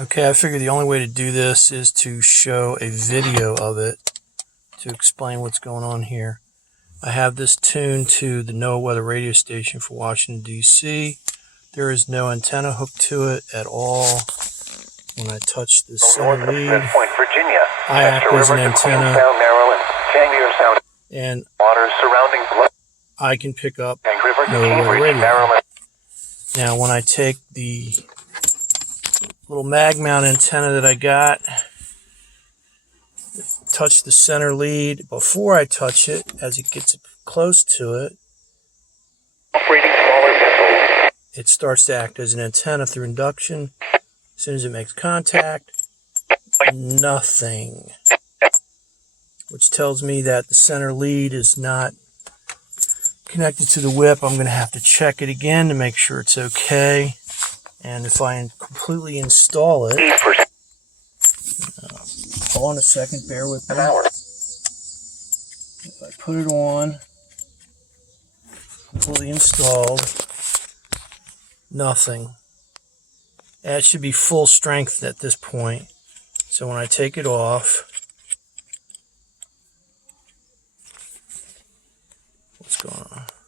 Okay, I figured the only way to do this is to show a video of it to explain what's going on here. I have this tuned to the NOAA weather radio station for Washington, D.C. There is no antenna hooked to it at all. When I touch the center lead, I act as an antenna, and I can pick up NOAA weather radio. Now, when I take the little mag mount antenna that I got, touch the center lead, before I touch it, as it gets close to it, it starts to act as an antenna through induction. As soon as it makes contact, nothing, which tells me that the center lead is not connected to the whip. I'm going to have to check it again to make sure it's okay. And if I completely install it, hold on a second, bear with me. If I put it on, completely installed, nothing. That should be full strength at this point. So when I take it off, what's going on?